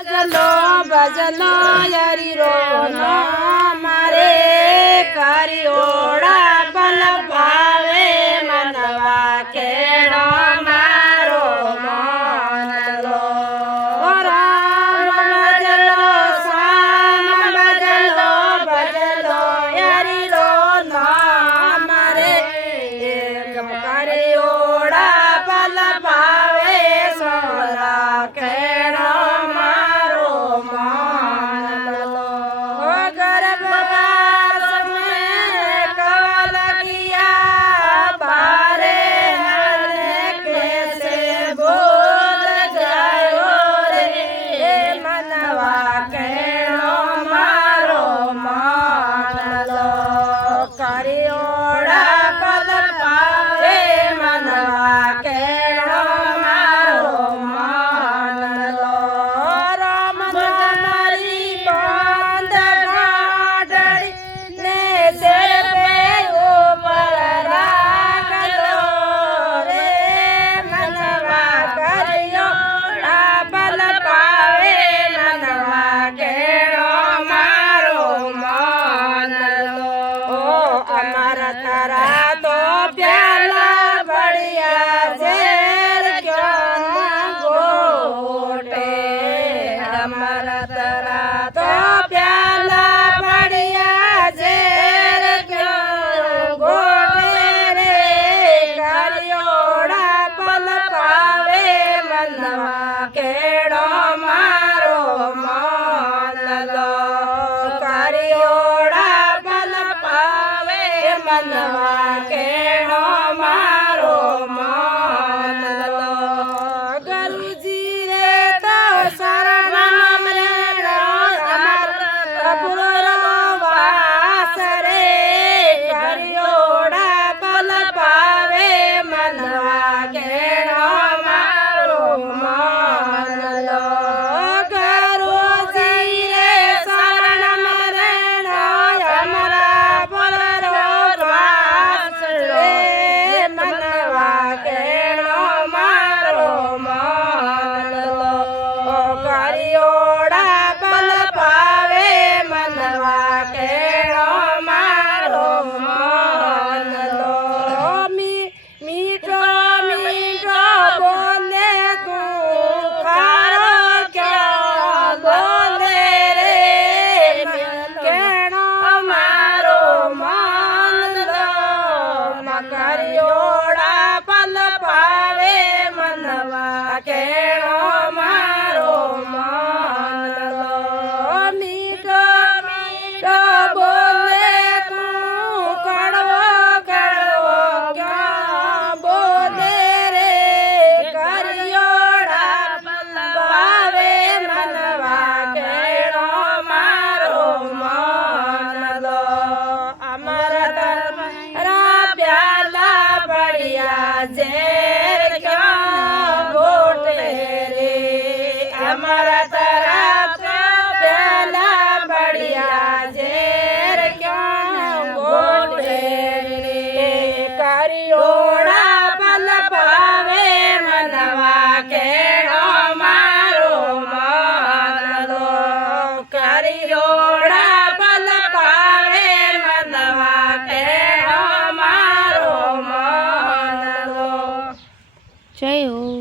ભજલો ભજલો યરી row મારે કરિયોડા બલ ભાવે મનવા કેણો મારો મનલો રામ ભજલો શ્યામ ભજલો ભજલો યરી રો મારે કરિયોડા બલ ભાવે સોલા કેણો तारा तो प्याला बढ़िया जेर क्यों गोटे हमारा तारा तो प्याला बढ़िया जेर क्यों गोटे रे करियोड़ा पल पावे मनवा केड़ो मारो मनलो करियोड़ा पल पावे मनवा केणो मारो मनलो गुरुजी रे तो शरण रे अमर प्रभु वास रे करियोड़ा बल पावे मनवा केणो मारो मनलो गुरुजी रे शरण रे अमर करियोड़ा बल पावे मनवा केणो मारो मनलो मीठो मीठो बोले तू खारो क्या बोले रे केणो मारो मनलो करियोड़ा बल पावे मनवा केणो मारो मनलो मीठो मीठो बोले तू कड़वो कड़वो क्या बोले रे करियोड़ा बल पावे मनवा केणो मारो मनलो अमर रा प्याला बढ़िया जेर क्यों गोटे रे अमर